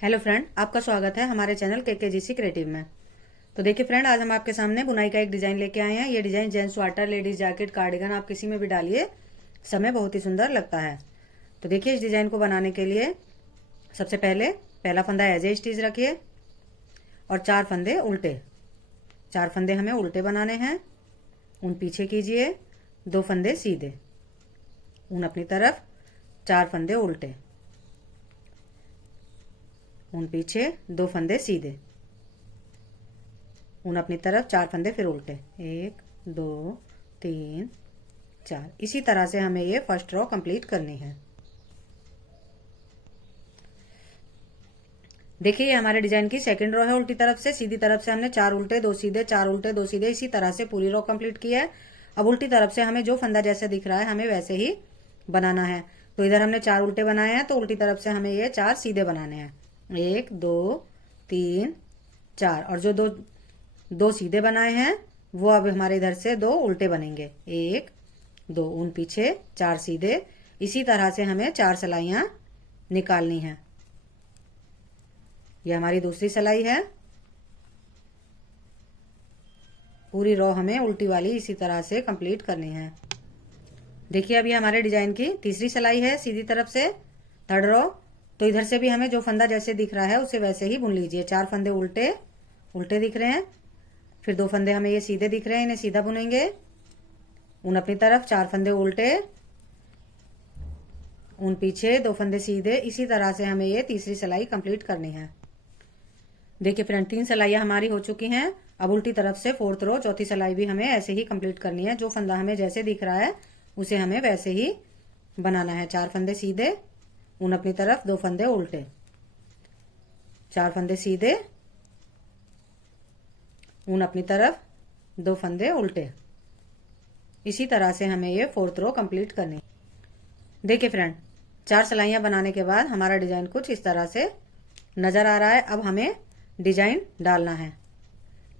Hello friend, आपका स्वागत है हमारे चैनल केकेजीसी क्रिएटिव में। तो देखिए फ्रेंड, आज हम आपके सामने बुनाई का एक डिजाइन लेके आए हैं। ये design gents sweater, ladies jacket, cardigan आप किसी में भी डालिए, समय बहुत ही सुंदर लगता है। तो देखिए, इस डिजाइन को बनाने के लिए सबसे पहले पहला फंदा एज ए स्टिच रखिए और 4 फंदे उल्टे। 4 फंदे हमें उल्टे बनाने हैं। ऊन पीछे कीजिए, 2 फंदे सीधे, ऊन अपनी तरफ, 4 फंदे उल्टे, ऊन पीछे, 2 फंदे सीधे, ऊन अपनी तरफ, 4 फंदे फिर उल्टे, 1 2 3 4। इसी तरह से हमें ये फर्स्ट रो कंप्लीट करनी है। देखिए, ये हमारे डिजाइन की सेकंड रो है। उल्टी तरफ से सीधी तरफ से हमने 4 उल्टे 2 सीधे, 4 उल्टे 2 सीधे, इसी तरह से पूरी रो कंप्लीट की है। अब उल्टी तरफ से हमें जो फंदा जैसे दिख रहा है हमें वैसे ही बनाना है। तो इधर हमने 4 उल्टे बनाए हैं, तो उल्टी तरफ से हमें ये 4 सीधे बनाने हैं, 1 2 3 4। और जो दो सीधे बनाए हैं वो अब हमारे इधर से 2 उल्टे बनेंगे, 1 2, ऊन पीछे, 4 सीधे। इसी तरह से हमें 4 सिलाइयां निकालनी है। ये हमारी दूसरी सिलाई है। पूरी रो हमें उल्टी वाली इसी तरह से कंप्लीट करनी है। देखिए, अभी हमारे डिजाइन की तीसरी सिलाई है सीधी तरफ से, थर्ड रो। तो इधर से भी हमें जो फंदा जैसे दिख रहा है उसे वैसे ही बुन लीजिए। 4 फंदे उल्टे उल्टे दिख रहे हैं, फिर 2 फंदे हमें ये सीधे दिख रहे हैं, इन्हें सीधा बुनेंगे। ऊन अपनी तरफ, 4 फंदे उल्टे, ऊन पीछे, 2 फंदे सीधे। इसी तरह से हमें ये तीसरी सिलाई कंप्लीट करनी है। देखिए फ्रेंड, 3 सिलाइयां हमारी हो चुकी हैं। अब उल्टी तरफ से फोर्थ रो, चौथी सिलाई भी हमें ऐसे ही कंप्लीट करनी है। जो फंदा हमें जैसे दिख रहा है उसे हमें वैसे ही बनाना है। 4 फंदे सीधे, ऊन अपनी तरफ, 2 फंदे उल्टे, 4 फंदे सीधे, ऊन अपनी तरफ, 2 फंदे उल्टे। इसी तरह से हमें ये फोर्थ रो कंप्लीट करनी है। देखिए फ्रेंड, 4 सिलाइयां बनाने के बाद हमारा डिजाइन कुछ इस तरह से नजर आ रहा है। अब हमें डिजाइन डालना है।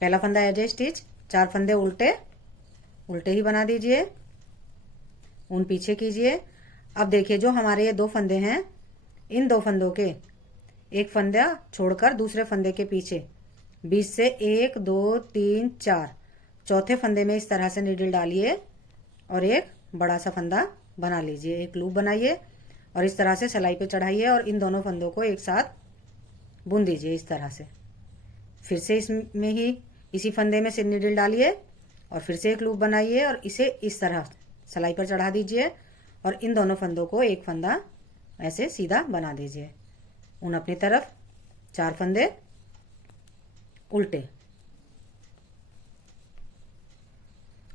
पहला फंदा एज ए स्टिच, 4 फंदे उल्टे उल्टे ही बना दीजिए, ऊन पीछे कीजिए। अब देखिए, जो हमारे ये 2 फंदे हैं, इन 2 फंदों के एक फंदा छोड़कर दूसरे फंदे के पीछे बीच से 1 2 3 4, चौथे फंदे में इस तरह से नीडल डालिए और एक बड़ा सा फंदा बना लीजिए। एक लूप बनाइए और इस तरह से सिलाई पे चढ़ाइए और इन दोनों फंदों को एक साथ बुन दीजिए इस तरह से। फिर से इसमें ही इसी फंदे में से नीडल डालिए और फिर से एक लूप बनाइए और इसे इस तरह सिलाई पर चढ़ा दीजिए और इन दोनों फंदों को एक फंदा ऐसे सीधा बना दीजिए। ऊन अपनी तरफ, 4 फंदे उल्टे,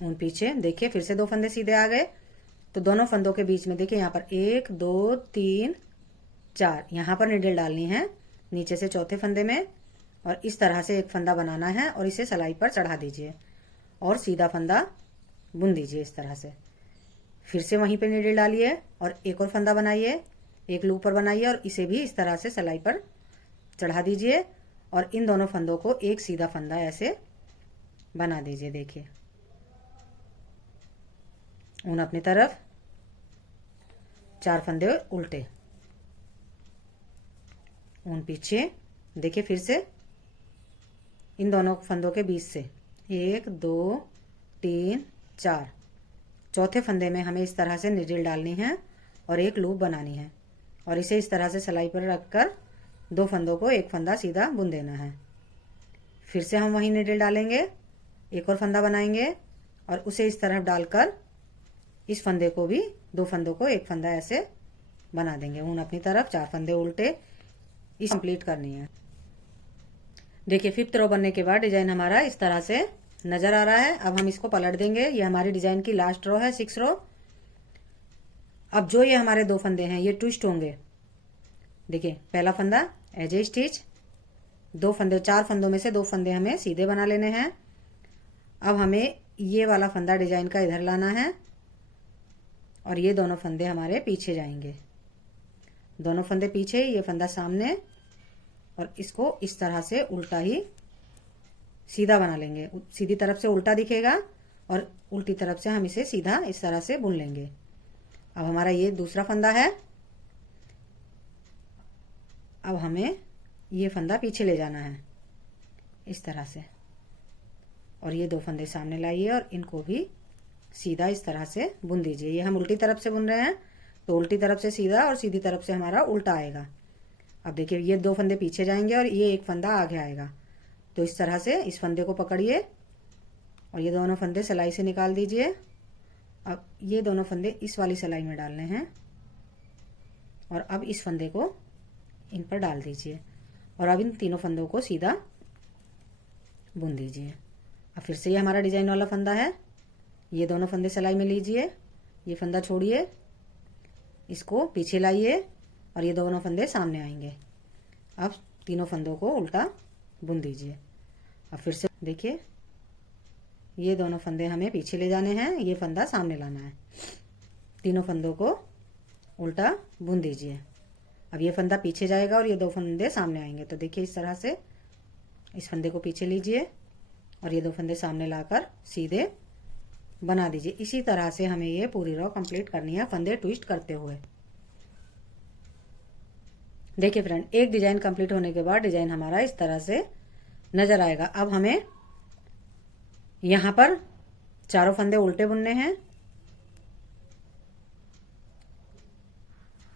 ऊन पीछे। देखिए, फिर से 2 फंदे सीधे आ गए। तो दोनों फंदों के बीच में देखिए, यहाँ पर 1 2 3 4, यहाँ पर नीडल डालनी है नीचे से चौथे फंदे में और इस तरह से एक फंदा बनाना है और इसे सिलाई पर चढ़ा दीजिए और सीधा फंदा बुन दीजिए इस तरह से। फिर से वहीं पे नीडल डालिए और एक और फंदा बनाइए, एक लूप पर बनाइए और इसे भी इस तरह से सिलाई पर चढ़ा दीजिए और इन दोनों फंदों को एक सीधा फंदा ऐसे बना दीजिए। देखिए, ऊन अपनी तरफ, 4 फंदे उल्टे, ऊन पीछे। देखिए, फिर से इन दोनों फंदों के बीच से 1 2 3 4, चौथे फंदे में हमें इस तरह से नीडल डालनी है और एक लूप बनानी है और इसे इस तरह से सिलाई पर रखकर 2 फंदों को एक फंदा सीधा बुन देना है। फिर से हम वही नीडल डालेंगे, एक और फंदा बनाएंगे और उसे इस तरफ डालकर इस फंदे को भी 2 फंदों को एक फंदा ऐसे बना देंगे। ऊन अपनी तरफ, 4 फंदे उल्टे, इस कंप्लीट करनी है। देखिए, 5th रो बनने के बाद डिजाइन हमारा इस तरह से नजर आ रहा है। अब हम इसको पलट देंगे। ये हमारी डिजाइन की लास्ट रो है, 6th रो। अब जो ये हमारे 2 फंदे हैं ये ट्विस्ट होंगे। देखिए, पहला फंदा एज ए स्टिच, 2 फंदे, 4 फंदों में से 2 फंदे हमें सीधे बना लेने हैं। अब हमें ये वाला फंदा डिजाइन का इधर लाना है और ये दोनों फंदे हमारे पीछे जाएंगे। दोनों फंदे पीछे, ये फंदा सामने और इसको इस तरह से उल्टा ही सीधा बना लेंगे। सीधी तरफ से उल्टा दिखेगा और उल्टी तरफ से हम इसे सीधा इस तरह से बुन लेंगे। अब हमारा ये दूसरा फंदा है। अब हमें ये फंदा पीछे ले जाना है इस तरह से, और ये 2 फंदे सामने लाइए और इनको भी सीधा इस तरह से बुन दीजिए। ये हम उल्टी तरफ से बुन रहे हैं तो उल्टी तरफ से सीधा और सीधी तरफ से हमारा उल्टा आएगा। अब देखिए ये 2 फंदे पीछे जाएंगे और ये एक फंदा आगे आएगा। तो इस तरह से इस फंदे को पकड़िए और ये दोनों फंदे सिलाई से निकाल दीजिए। अब ये दोनों फंदे इस वाली सिलाई में डालने हैं और अब इस फंदे को इन पर डाल दीजिए और अब इन तीनों फंदों को सीधा बुन दीजिए। अब फिर से ये हमारा डिजाइन वाला फंदा है। ये दोनों फंदे सिलाई में लीजिए, ये फंदा छोड़िए, इसको पीछे लाइए और ये दोनों फंदे सामने आएंगे। अब तीनों फंदों को उल्टा बुन दीजिए। अब फिर से देखिए ये दोनों फंदे हमें पीछे ले जाने हैं, ये फंदा सामने लाना है। तीनों फंदों को उल्टा बुन दीजिए। अब ये फंदा पीछे जाएगा और ये 2 फंदे सामने आएंगे। तो देखिए इस तरह से इस फंदे को पीछे लीजिए और ये 2 फंदे सामने लाकर सीधे बना दीजिए। इसी तरह से हमें ये पूरी रो कंप्लीट करनी है फंदे ट्विस्ट करते हुए। देखिए फ्रेंड, एक डिजाइन कंप्लीट होने के बाद डिजाइन हमारा इस तरह से नजर आएगा। अब हमें यहां पर चारों फंदे उल्टे बुनने हैं।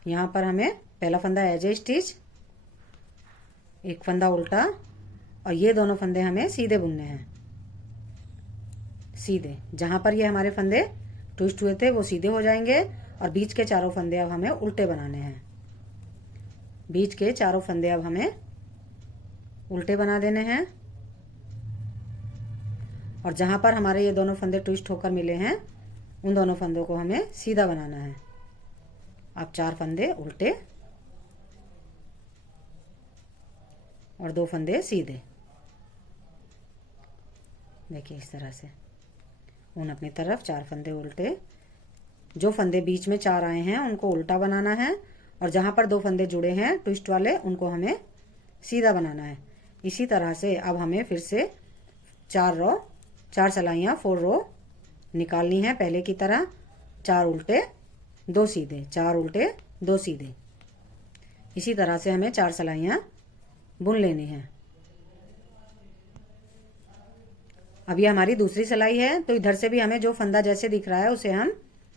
यहां पर हमें पहला फंदा एज ए स्टिच, एक फंदा उल्टा और ये दोनों फंदे हमें सीधे बुनने हैं। सीधे जहां पर ये हमारे फंदे ट्विस्ट हुए थे वो सीधे हो जाएंगे और बीच के चारों फंदे अब हमें उल्टे बनाने हैं। बीच के चारों फंदे अब हमें उल्टे बना देने हैं और जहां पर हमारे ये दोनों फंदे ट्विस्ट होकर मिले हैं उन दोनों फंदों को हमें सीधा बनाना है। अब 4 फंदे उल्टे और 2 फंदे सीधे। देखिए इस तरह से उन अपनी तरफ 4 फंदे उल्टे। जो फंदे बीच में 4 आए हैं उनको उल्टा बनाना है और जहां पर 2 फंदे जुड़े हैं ट्विस्ट वाले उनको हमें सीधा बनाना है। इसी तरह से अब हमें फिर से 4 सिलाइयाँ 4 रो निकालनी है पहले की तरह। 4 उल्टे 2 सीधे, 4 उल्टे 2 सीधे। इसी तरह से हमें 4 सिलाइयाँ बुन लेनी है। अब ये हमारी दूसरी सिलाई है तो इधर से भी हमें जो फंदा जैसे दिख रहा है उसे हम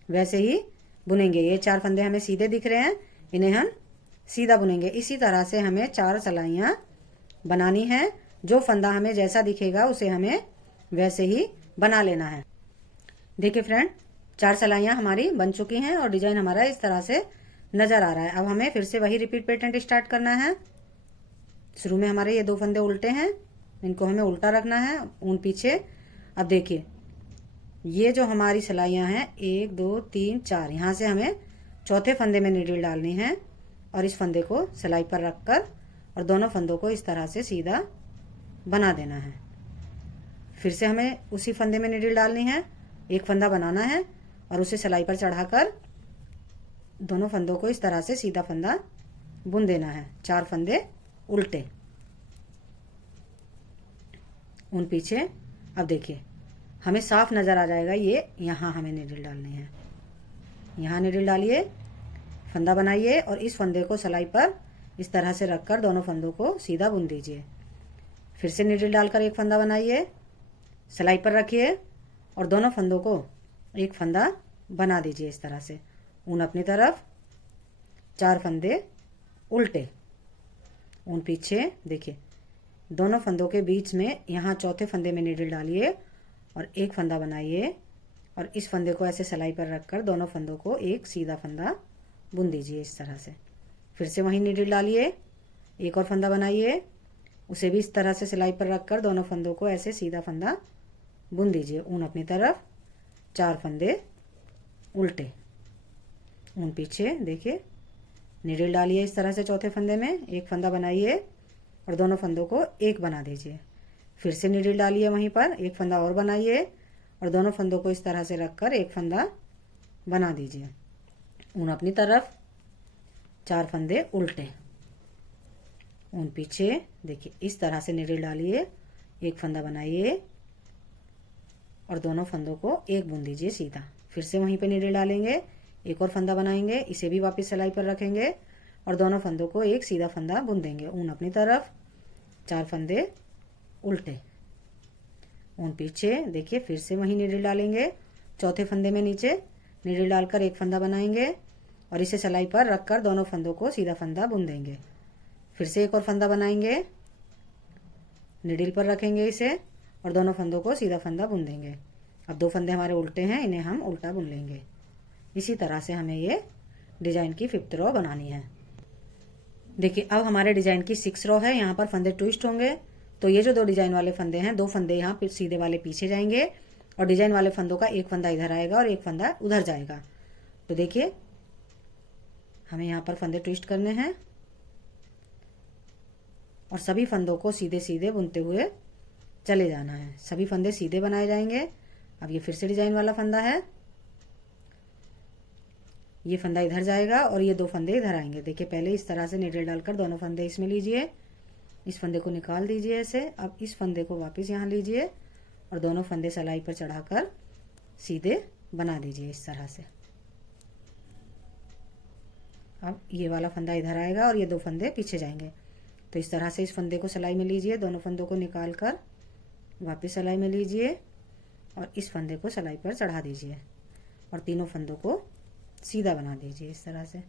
वैसे ही बुनेंगे। ये 4 फंदे हमें सीधे दिख रहे हैं, इन्हें हम सीधा बुनेंगे। इसी तरह से हमें 4 सिलाइयाँ बनानी है। जो फंदा हमें जैसा दिखेगा उसे हमें वैसे ही बना लेना है। देखिए फ्रेंड, 4 सिलाइयाँ हमारी बन चुकी हैं और डिजाइन हमारा इस तरह से नजर आ रहा है। अब हमें फिर से वही रिपीट पैटर्न स्टार्ट करना है। शुरू में हमारे ये 2 फंदे उल्टे हैं, इनको हमें उल्टा रखना है, ऊन पीछे। अब देखिए ये जो हमारी सिलाइयाँ हैं 1 2 3 4, यहाँ से हमें चौथे फंदे में नीडल डालनी है और इस फंदे को सिलाई पर रखकर और दोनों फंदों को इस तरह से सीधा बना देना है। फिर से हमें उसी फंदे में नीडल डालनी है, एक फंदा बनाना है और उसे सिलाई पर चढ़ाकर दोनों फंदों को इस तरह से सीधा फंदा बुन देना है। 4 फंदे उल्टे, उन पीछे। अब देखिए हमें साफ नजर आ जाएगा ये यहाँ हमें नीडल डालनी है। यहाँ नीडल डालिए, फंदा बनाइए और इस फंदे को सिलाई पर इस तरह से रखकर दोनों फंदों को सीधा बुन दीजिए। फिर से नीडल डालकर एक फंदा बनाइए, सिलाई पर रखिए और दोनों फंदों को एक फंदा बना दीजिए इस तरह से। ऊन अपनी तरफ, 4 फंदे उल्टे, ऊन पीछे। देखिए दोनों फंदों के बीच में यहाँ चौथे फंदे में नीडल डालिए और एक फंदा बनाइए और इस फंदे को ऐसे सिलाई पर रखकर दोनों फंदों को एक सीधा फंदा बुन दीजिए इस तरह से। फिर से वहीं नीडल डालिए, एक और फंदा बनाइए, उसे भी इस तरह से सिलाई पर रखकर दोनों फंदों को ऐसे सीधा फंदा बुन दीजिए। ऊन अपनी तरफ, 4 फंदे उल्टे, ऊन पीछे। देखिए नीडल डालिए इस तरह से चौथे फंदे में, एक फंदा बनाइए और दोनों फंदों को एक बना दीजिए। फिर से नीडल डालिए वहीं पर, एक फंदा और बनाइए और दोनों फंदों को इस तरह से रखकर एक फंदा बना दीजिए। ऊन अपनी तरफ, 4 फंदे उल्टे, ऊन पीछे। देखिए इस तरह से नीडल डालिए, एक फंदा बनाइए और दोनों फंदों को एक बुन दीजिए सीधा। फिर से वहीं पे नीडल डालेंगे, एक और फंदा बनाएंगे, इसे भी वापस सिलाई पर रखेंगे और दोनों फंदों को एक सीधा फंदा बुन देंगे। ऊन अपनी तरफ, 4 फंदे उल्टे, ऊन पीछे। देखिए फिर से वही नीडल डालेंगे, चौथे फंदे में नीचे नीडल डालकर एक फंदा बनाएंगे और इसे सिलाई पर रखकर दोनों फंदों को सीधा फंदा बुन देंगे। फिर से एक और फंदा बनाएंगे, नीडल पर रखेंगे इसे और दोनों फंदों को सीधा फंदा बुन देंगे। अब 2 फंदे हमारे उल्टे हैं, इन्हें हम उल्टा बुन लेंगे। इसी तरह से हमें ये डिजाइन की 5th रो बनानी है। देखिए अब हमारे डिजाइन की 6 रो है। यहाँ पर फंदे ट्विस्ट होंगे, तो ये जो 2 डिजाइन वाले फंदे हैं, 2 फंदे यहाँ सीधे वाले पीछे जाएंगे और डिजाइन वाले फंदों का एक फंदा इधर आएगा और एक फंदा उधर जाएगा। तो देखिए हमें यहाँ पर फंदे ट्विस्ट करने हैं और सभी फंदों को सीधे सीधे बुनते हुए चले जाना है। सभी फंदे सीधे बनाए जाएंगे। अब ये फिर से डिजाइन वाला फंदा है, ये फंदा इधर जाएगा और ये 2 फंदे इधर आएंगे। देखिए पहले इस तरह से नीडल डालकर दोनों फंदे इसमें लीजिए, इस फंदे को निकाल दीजिए ऐसे। अब इस फंदे को वापस यहाँ लीजिए और दोनों फंदे सिलाई पर चढ़ाकर सीधे बना दीजिए इस तरह से। अब ये वाला फंदा इधर आएगा और ये 2 फंदे पीछे जाएंगे। तो इस तरह से इस फंदे को सिलाई में लीजिए, दोनों फंदों को निकाल कर वापस सिलाई में लीजिए और इस फंदे को सिलाई पर चढ़ा दीजिए और तीनों फंदों को सीधा बना दीजिए इस तरह से।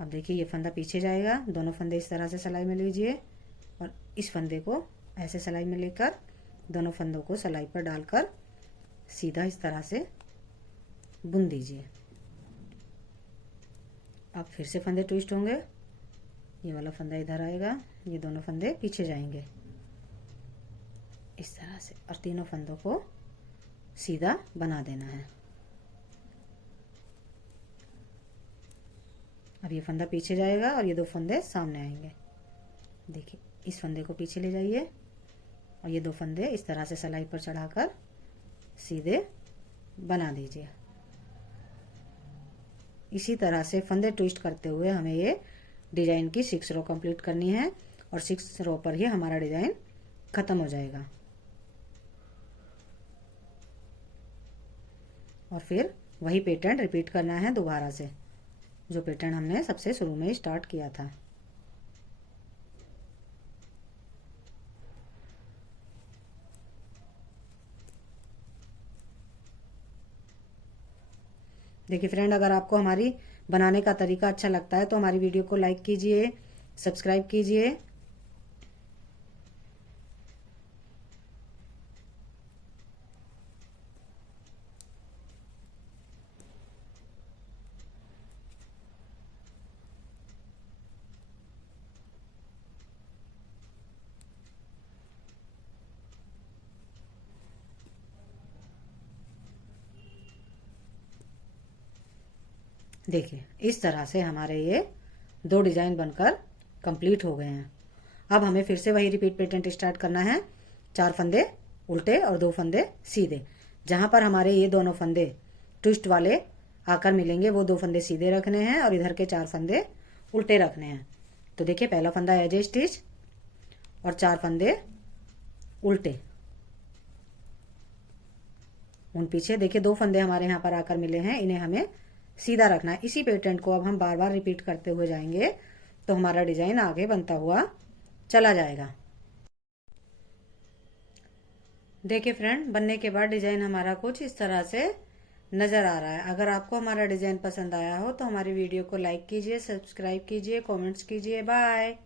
अब देखिए ये फंदा पीछे जाएगा, दोनों फंदे इस तरह से सिलाई में लीजिए और इस फंदे को ऐसे सिलाई में लेकर दोनों फंदों को सिलाई पर डालकर सीधा इस तरह से बुन दीजिए। अब फिर से फंदे ट्विस्ट होंगे, ये वाला फंदा इधर आएगा, ये दोनों फंदे पीछे जाएंगे इस तरह से और तीनों फंदों को सीधा बना देना है। अब ये फंदा पीछे जाएगा और ये 2 फंदे सामने आएंगे। देखिए इस फंदे को पीछे ले जाइए और ये 2 फंदे इस तरह से सिलाई पर चढ़ाकर सीधे बना दीजिए। इसी तरह से फंदे ट्विस्ट करते हुए हमें ये डिजाइन की 6 रो कंप्लीट करनी है और 6 रो पर ही हमारा डिजाइन खत्म हो जाएगा। और फिर वही पैटर्न रिपीट करना है दोबारा से, जो पैटर्न हमने सबसे शुरू में स्टार्ट किया था। देखिए फ्रेंड, अगर आपको हमारी बनाने का तरीका अच्छा लगता है तो हमारी वीडियो को लाइक कीजिए, सब्सक्राइब कीजिए। देखिए इस तरह से हमारे ये 2 डिजाइन बनकर कंप्लीट हो गए हैं। अब हमें फिर से वही रिपीट पैटर्न स्टार्ट करना है। 4 फंदे उल्टे और 2 फंदे सीधे। जहां पर हमारे ये दोनों फंदे ट्विस्ट वाले आकर मिलेंगे वो 2 फंदे सीधे रखने हैं और इधर के 4 फंदे उल्टे रखने हैं। तो देखिए पहला फंदा एज ए स्टिच और 4 फंदे उल्टे, उन पीछे। देखिए 2 फंदे हमारे यहाँ पर आकर मिले हैं, इन्हें हमें सीधा रखना है। इसी पैटर्न को अब हम बार बार रिपीट करते हुए जाएंगे तो हमारा डिजाइन आगे बनता हुआ चला जाएगा। देखिए फ्रेंड, बनने के बाद डिजाइन हमारा कुछ इस तरह से नजर आ रहा है। अगर आपको हमारा डिजाइन पसंद आया हो तो हमारी वीडियो को लाइक कीजिए, सब्सक्राइब कीजिए, कमेंट्स कीजिए। बाय।